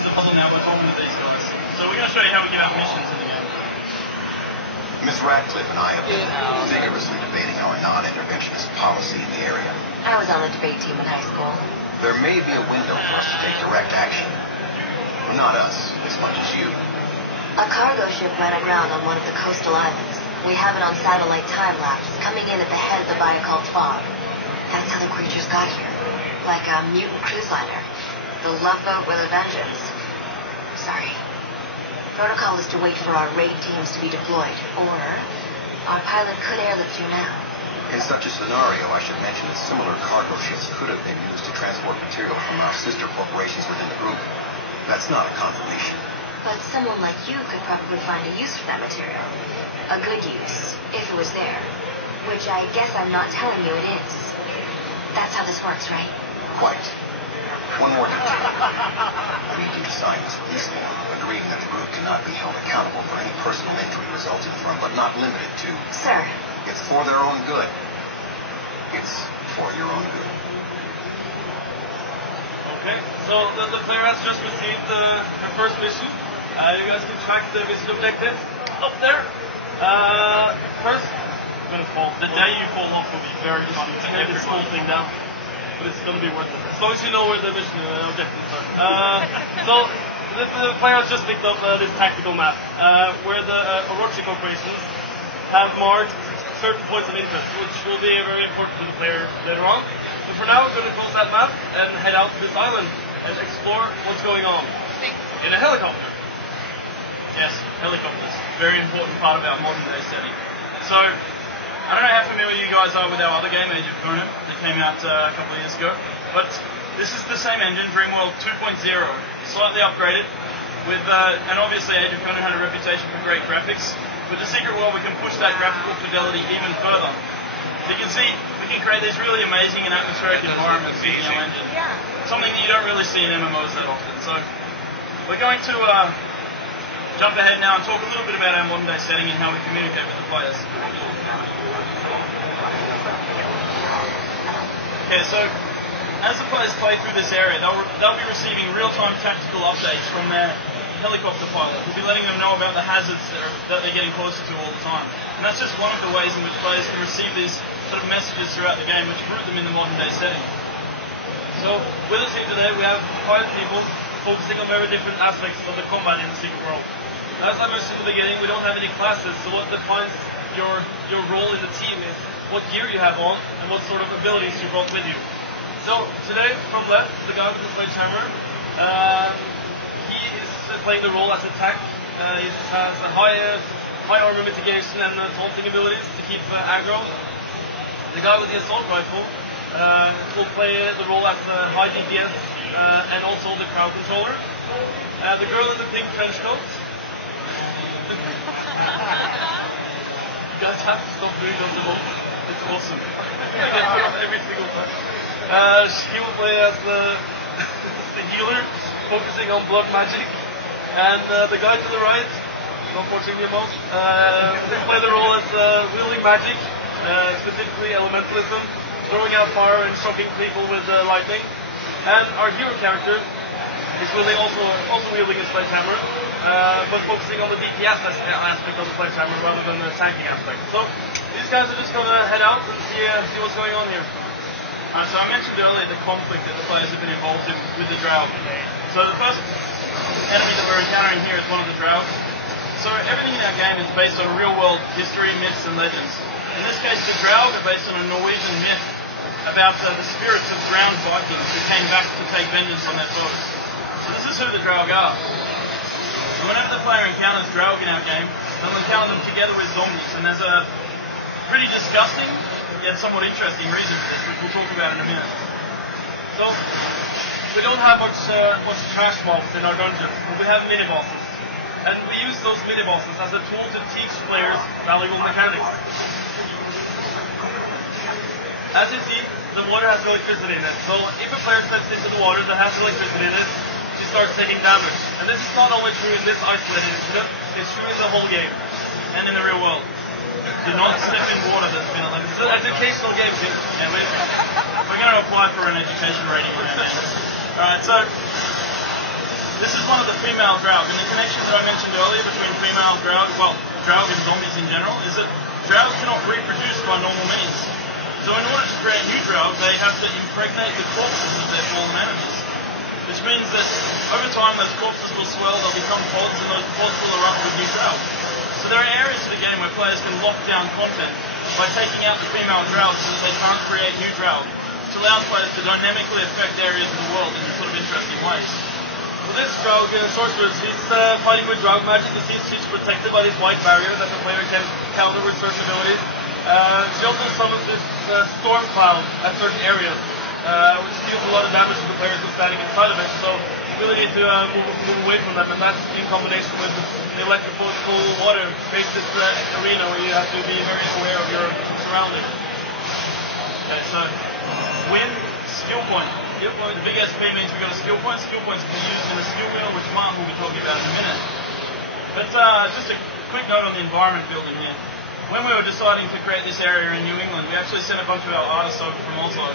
pieces of the puzzle now we're talking to these guys. So we're going to show you how we give out missions in the game. Miss Radcliffe and I have been vigorously debating our non-interventionist policy in the area. I was on the debate team in high school. There may be a window for us to take direct action. Well, not us, as much as you. A cargo ship ran aground on one of the coastal islands. We have it on satellite time-lapse, coming in at the head of the bay called Fog. That's how the creatures got here. Like a mutant cruise liner. The Love Boat with a vengeance. Sorry. Protocol is to wait for our raid teams to be deployed, or our pilot could airlift you now. In such a scenario, I should mention that similar cargo ships could have been used to transport material from our sister corporations within the group. That's not a confirmation. But someone like you could probably find a use for that material. A good use, if it was there. Which I guess I'm not telling you it is. That's how this works, right? Quite. One more detail. 3D science release form agreeing that the group cannot be held accountable for any personal injury resulting from, but not limited to... Sir. It's for their own good. It's for your own good. Okay, so the player has just received her first mission. You guys can track the mission objective up there. First, I'm gonna fall. The day you fall off will be very funny to get this whole thing down. But it's going to be worth it. As long as you know where the mission objectives are. So, the player has just picked up this tactical map, where the Orochi corporations have marked certain points of interest, which will be very important to the player later on. So for now, we're going to close that map and head out to this island and explore what's going on. In a helicopter. Yes, helicopters. Very important part of our modern day setting. So, I don't know how familiar you guys are with our other game, Age of Conan, that came out a couple of years ago, but this is the same engine, Dreamworld 2.0, slightly upgraded, with, and obviously Age of Conan had a reputation for great graphics. With the Secret World, we can push that graphical fidelity even further. So you can see, we can create these really amazing and atmospheric environments using our engine. Something that you don't really see in MMOs that often. So, we're going to jump ahead now and talk a little bit about our modern day setting and how we communicate with the players. Okay, so as the players play through this area, they'll be receiving real-time tactical updates from their helicopter pilot, who'll be letting them know about the hazards that they're getting closer to all the time. And that's just one of the ways in which players can receive these sort of messages throughout the game, which root them in the modern day setting. So with us here today, we have 5 people focusing on very different aspects of the combat in the Secret World. As I mentioned in the beginning, we don't have any classes, so what defines your role in the team is what gear you have on and what sort of abilities you brought with you. So today, from left, the guy with the sledgehammer, he is playing the role as attack. He has a high armor mitigation and taunting abilities to keep aggro. The guy with the assault rifle will play the role as high DPS and also the crowd controller. The girl in the pink trench coat. You guys have to stop doing those emotes. It's awesome. Every single time. She will play as the healer, focusing on blood magic. And the guy to the right, not watching the emote, will play the role as wielding magic, specifically elementalism, throwing out fire and shocking people with lightning. And our hero character is also wielding a sledgehammer, but focusing on the DPS aspect of the sledgehammer rather than the tanking aspect. So these guys are just going to head out and see what's going on here. So I mentioned earlier the conflict that the players have been involved in with the Drow. So the first enemy that we're encountering here is one of the Drow. So everything in our game is based on real-world history, myths, and legends. In this case, the Drow are based on a Norwegian myth about the spirits of drowned Vikings who came back to take vengeance on their foes. So this is who the Drow are. And whenever the player encounters Drow in our game, they'll encounter them together with zombies. And there's a pretty disgusting, yet somewhat interesting reason for this, which we'll talk about in a minute. So, we don't have much trash mobs in our dungeons, but we have mini-bosses. And we use those mini-bosses as a tool to teach players valuable mechanics. As you see, the water has electricity in it. So if a player steps into the water that has electricity in it, she starts taking damage. And this is not only true in this isolated incident, it's true in the whole game, and in the real world. Do not step in water that's been electric. It's an educational game, too. Yeah, we're going to apply for an education rating in our game. Alright, so This is one of the female Draug, and the connection that I mentioned earlier between female Draug, well, Draug and zombies in general, is that Draug cannot reproduce by normal means. So in order to create new Draug, they have to impregnate the corpses of their fallen enemies. Which means that over time those corpses will swell, they'll become pods, and those pods will erupt with new Draug. So there are areas of the game where players can lock down content by taking out the female Draug so that they can't create new Draug, which allows players to dynamically affect areas of the world in sort of interesting ways. So this Draug sorcerer, he's fighting with Draug magic. You see he's protected by this white barrier that the player can counter with certain abilities. She also summons this storm cloud at certain areas, which deals a lot of damage to the players who are standing inside of it. So you really need to move away from them, and that's in combination with the electrical water based this arena where you have to be very aware of your surroundings. Okay, so win, skill point. The big SP means we've got a skill point. Skill points can be used in a skill wheel, which Martin will be talking about in a minute. But just a quick note on the environment building here. When we were deciding to create this area in New England, we actually sent a bunch of our artists over from Oslo.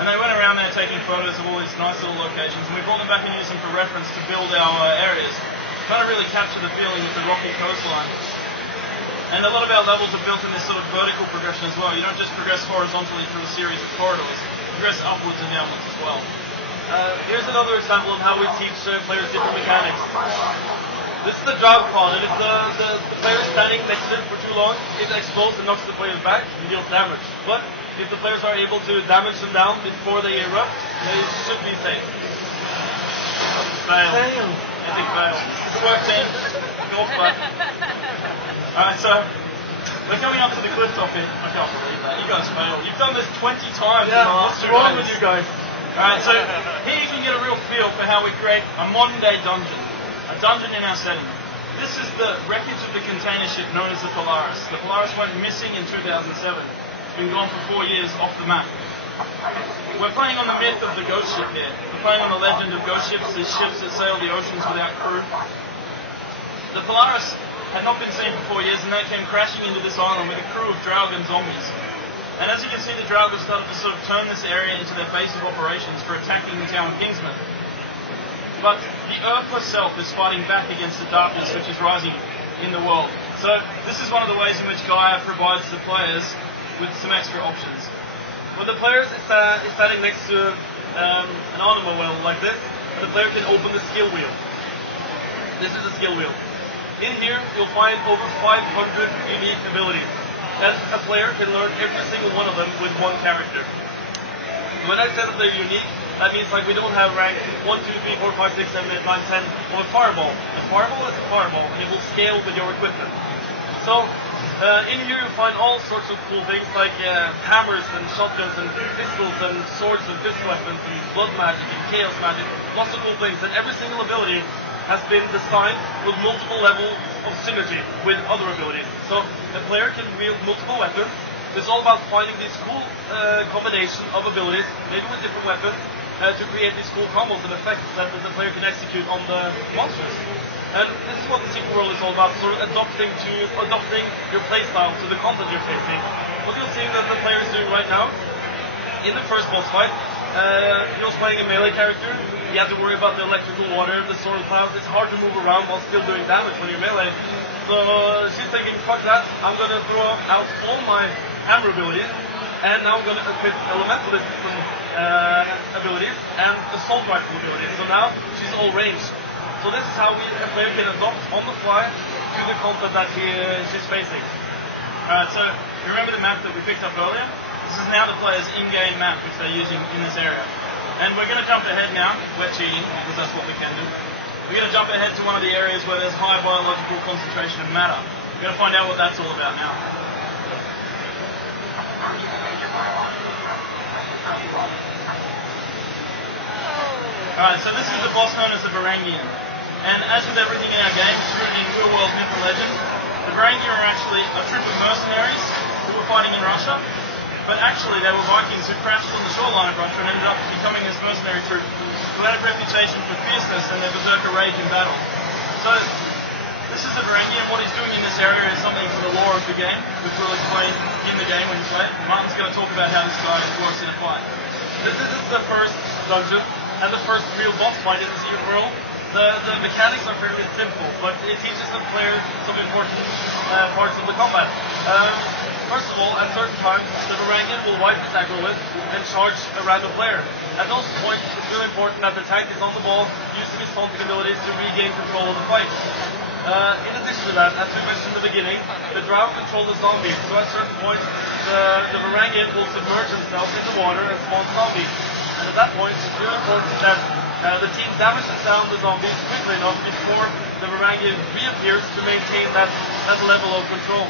And they went around there taking photos of all these nice little locations, and we brought them back and used them for reference to build our areas. Trying to really capture the feeling of the rocky coastline. And a lot of our levels are built in this sort of vertical progression as well. You don't just progress horizontally through a series of corridors, you progress upwards and downwards as well. Here's another example of how we teach players different mechanics. This is the Draug pod, and if the player is standing next to it for too long, it explodes and knocks the players back and deals damage. But if the players are able to damage them down before they erupt, they should be safe. Fail. Epic fail. Good work, team. Go for it. Alright, so we're coming up to the cliff top here. I can't believe that. You guys failed. You've done this 20 times in the last what's 2 wrong days. with you guys? Alright, so here you can get a real feel for how we create a modern day dungeon. A dungeon in our setting. This is the wreckage of the container ship known as the Polaris. The Polaris went missing in 2007. It's been gone for 4 years off the map. We're playing on the myth of the ghost ship here. We're playing on the legend of ghost ships, these ships that sail the oceans without crew. The Polaris had not been seen for 4 years, and they came crashing into this island with a crew of Draug and zombies. And as you can see, the Draug have started to sort of turn this area into their base of operations for attacking the town of Kingsman. But the Earth herself is fighting back against the darkness which is rising in the world. So this is one of the ways in which Gaia provides the players with some extra options. When the player is standing next to an anima well like this, the player can open the skill wheel. This is a skill wheel. In here, you'll find over 500 unique abilities that a player can learn every single one of them with one character. When I said that they're unique, that means like we don't have rank 1, 2, 3, 4, 5, 6, 7, 8, 9, 10 on a fireball. A fireball is a fireball, and it will scale with your equipment. So, in here you'll find all sorts of cool things like hammers and shotguns and pistols and swords and fist weapons and blood magic and chaos magic. Lots of cool things, and every single ability has been designed with multiple levels of synergy with other abilities. So, the player can wield multiple weapons. It's all about finding these cool combination of abilities, maybe with different weapons, to create these cool combos and effects that the player can execute on the monsters. And this is what the Secret World is all about, sort of adopting your playstyle to the content you're facing. What you're seeing that the player is doing right now, in the first boss fight, you're playing a melee character, you have to worry about the electrical water, the sword clouds, it's hard to move around while still doing damage when you're melee. So she's thinking, fuck that, I'm gonna throw out all my hammer abilities, and now I'm gonna equip elementalism abilities and assault rifle abilities. So now she's all ranged. So this is how a player can adopt on the fly to the content that she's facing. Alright, so remember the map that we picked up earlier? This is now the player's in-game map which they're using in this area. And we're going to jump ahead now. We're cheating because that's what we can do. We're going to jump ahead to one of the areas where there's high biological concentration of matter. We're going to find out what that's all about now. Alright, so this is the boss known as the Varangian. And as with everything in our game, it's rooted in real-world myth and legend. The Varangian are actually a troop of mercenaries who were fighting in Russia, but actually they were Vikings who crashed on the shoreline of Russia and ended up becoming this mercenary troop who had a reputation for fierceness and their berserker rage in battle. So, this is the Varangian. What he's doing in this area is something for the lore of the game, which we'll explain in the game when you play it. Martin's going to talk about how this guy works in a fight. This is the first dungeon and the first real boss fight in the Secret World. The mechanics are fairly simple, but it teaches the player some important parts of the combat. First of all, at certain times, the Varangian will wipe its aggro list and charge a random player. At those points, it's really important that the tank is on the ball, using his taunting abilities to regain control of the fight. In addition to that, as we mentioned in the beginning, the Drow control the zombies, so at certain points, the Varangian will submerge himself in the water and spawn zombies. And at that point, it's really important that the team damages down the zombies quickly enough before the Varangian reappears to maintain that level of control.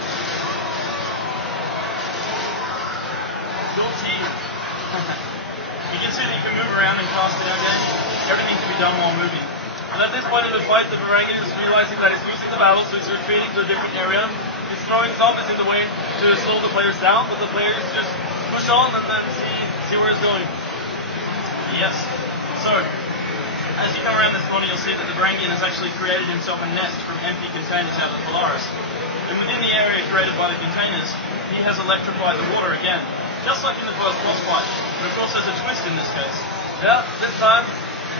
Goatee. You can see that you can move around and cast in our game. Everything can be done while moving. And at this point in the fight, the Varangian is realizing that he's losing the battle, so he's retreating to a different area. He's throwing zombies in the way to slow the players down, but the players just push on and then see where it's going. Yes. So, as you come around this corner, you'll see that the Varangian has actually created himself a nest from empty containers out of the Polaris. And within the area created by the containers, he has electrified the water again. Just like in the first boss fight. But of course there's a twist in this case. Yeah, this time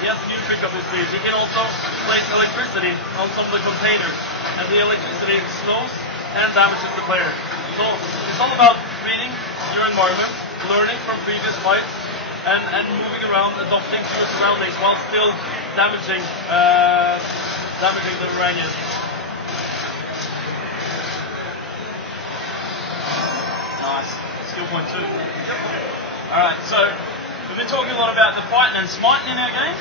he has a new trick up his sleeve. He can also place electricity on some of the containers. And the electricity slows and damages the player. So it's all about reading your environment, learning from previous fights, and moving around, adopting to your surroundings while still damaging the Varangian. Nice. Skill point 2. Alright, so we've been talking a lot about the fighting and smiting in our game.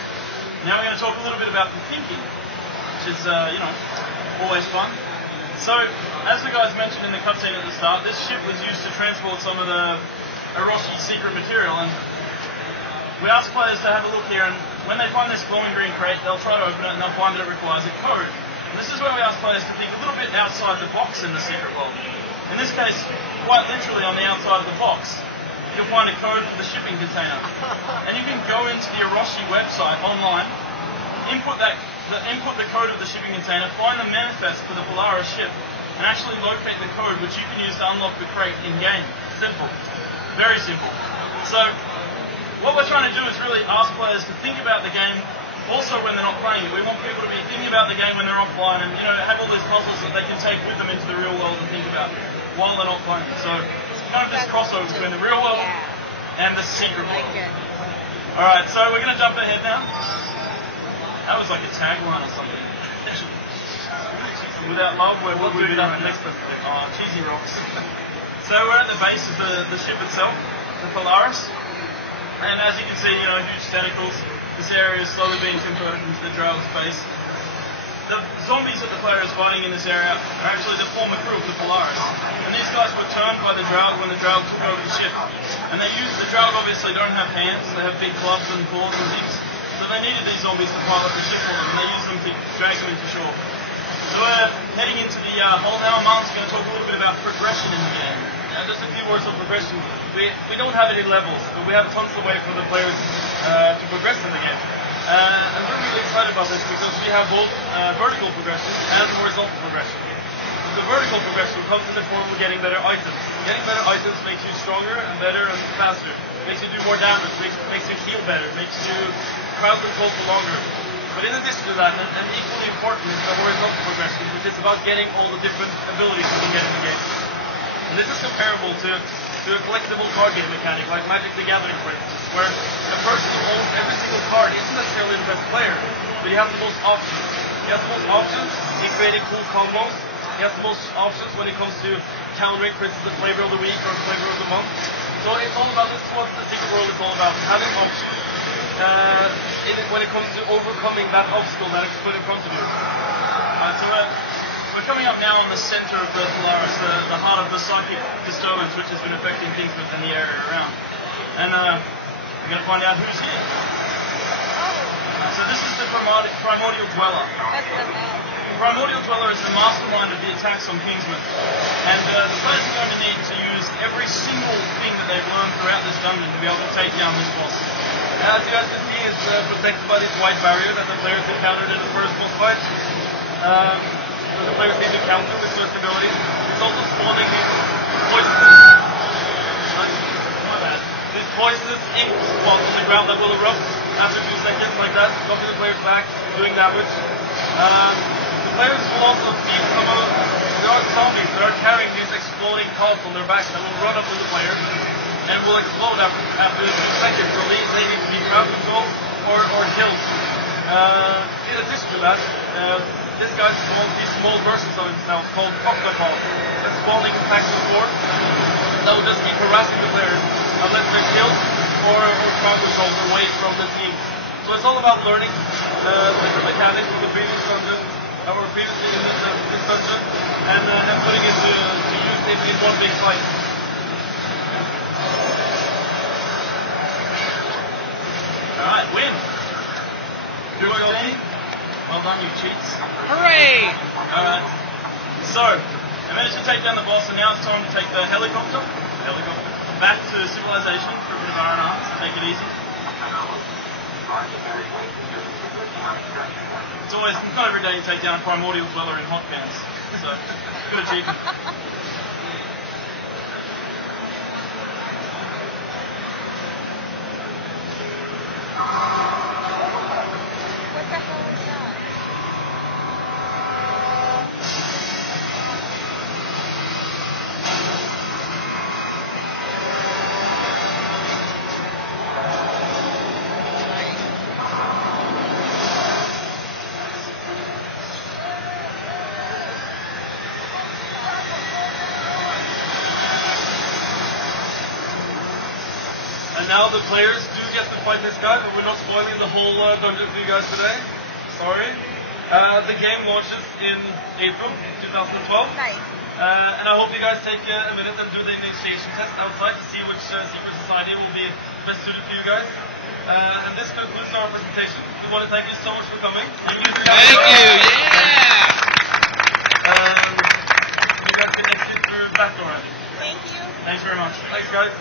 Now we're going to talk a little bit about the thinking, which is, always fun. So, as the guys mentioned in the cutscene at the start, this ship was used to transport some of the Orochi secret material, and we asked players to have a look here, and when they find this glowing green crate, they'll try to open it and they'll find that it requires a code. And this is where we ask players to think a little bit outside the box in the secret world. In this case, quite literally on the outside of the box, you'll find a code for the shipping container. And you can go into the Orochi website online, input the code of the shipping container, find the manifest for the Polaris ship, and actually locate the code which you can use to unlock the crate in-game. Simple. Very simple. So, what we're trying to do is really ask players to think about the game also when they're not playing it. We want people to be thinking about the game when they're offline and, have all these puzzles that they can take with them into the real world and think about while they're not playing it. So it's kind of this crossover between the real world and the secret world. Alright, so we're going to jump ahead now. That was like a tagline or something. Without love, where would we be done the next person? Oh, cheesy rocks. So we're at the base of the ship itself, the Polaris. And as you can see, huge tentacles. This area is slowly being converted into the Drow space. The zombies that the player is fighting in this area are actually the former crew of the Polaris. And these guys were turned by the Drow when the Drow took over the ship. And the Drow obviously don't have hands, they have big clubs and claws and beaks. So they needed these zombies to pilot the ship for them, and they used them to drag them into shore. So we're heading into the hull now, and Martin's going to talk a little bit about progression in the game. Just a few words on progression. We don't have any levels, but we have tons of way for the players to progress in the game. And we're really excited about this because we have both vertical progression and horizontal progression. The vertical progression comes in the form of getting better items. Getting better items makes you stronger and better and faster. Makes you do more damage, makes you heal better, makes you crowd control for longer. But in addition to that, and equally important, is the horizontal progression, which is about getting all the different abilities you can get in the game. And this is comparable to a collectible card game mechanic like Magic the Gathering, for instance, where a person who owns every single card isn't necessarily the best player, but he has the most options. He has the most options in creating cool combos. He has the most options when it comes to countering, for instance, the flavor of the week or flavor of the month. So it's all about, this is what the Secret World is all about, having options when it comes to overcoming that obstacle that is put in front of you. So we're coming up now on the center of the Polaris, the heart of the psychic disturbance which has been affecting things within the area around. And we're going to find out who's here. So this is the Primordial Dweller. The Primordial Dweller is the mastermind of the attacks on Kingsman. And the players are going to need to use every single thing that they've learned throughout this dungeon to be able to take down this boss. As you guys can see, it's protected by this white barrier that the players encountered in the first boss fight. So the players need to counter with certain abilities. It's also spawning these poisonous... My bad. This poisonous ink spots on the ground that will erupt after 2 seconds, like that, knocking the players back, doing damage. The players will also see some of there are zombies that are carrying these exploding cogs on their backs that will run up to the player and will explode after 2 seconds. So they need to be crowd controlled or killed. In addition to that, this guy spawns these small versions of himself called octopods. They're spawning in packs of 4 that will just keep harassing the players unless they're killed or crowd controlled away from the team. So it's all about learning different mechanics from the previous dungeon that were previously in this dungeon and putting it to use in one big fight. Alright, win! Good job. Well done, you cheats. Hooray! Alright. So, I managed to take down the boss, and now it's time to take the helicopter back to civilization for a bit of R&R. Take it easy. It's not every day you take down a primordial dweller in hot pants. So, good achievement. What the hell is that? And now the players do get to fight this guy, but we're not spoiling the whole dungeon for you guys today. Sorry. The game launches in April 2012. Nice. And I hope you guys take a minute and do the initiation test outside to see which secret society will be best suited for you guys. And this concludes our presentation. We want to thank you so much for coming. Thank you. Yeah! You guys can exit through back door. Thank you. Thanks very much. Thanks, guys.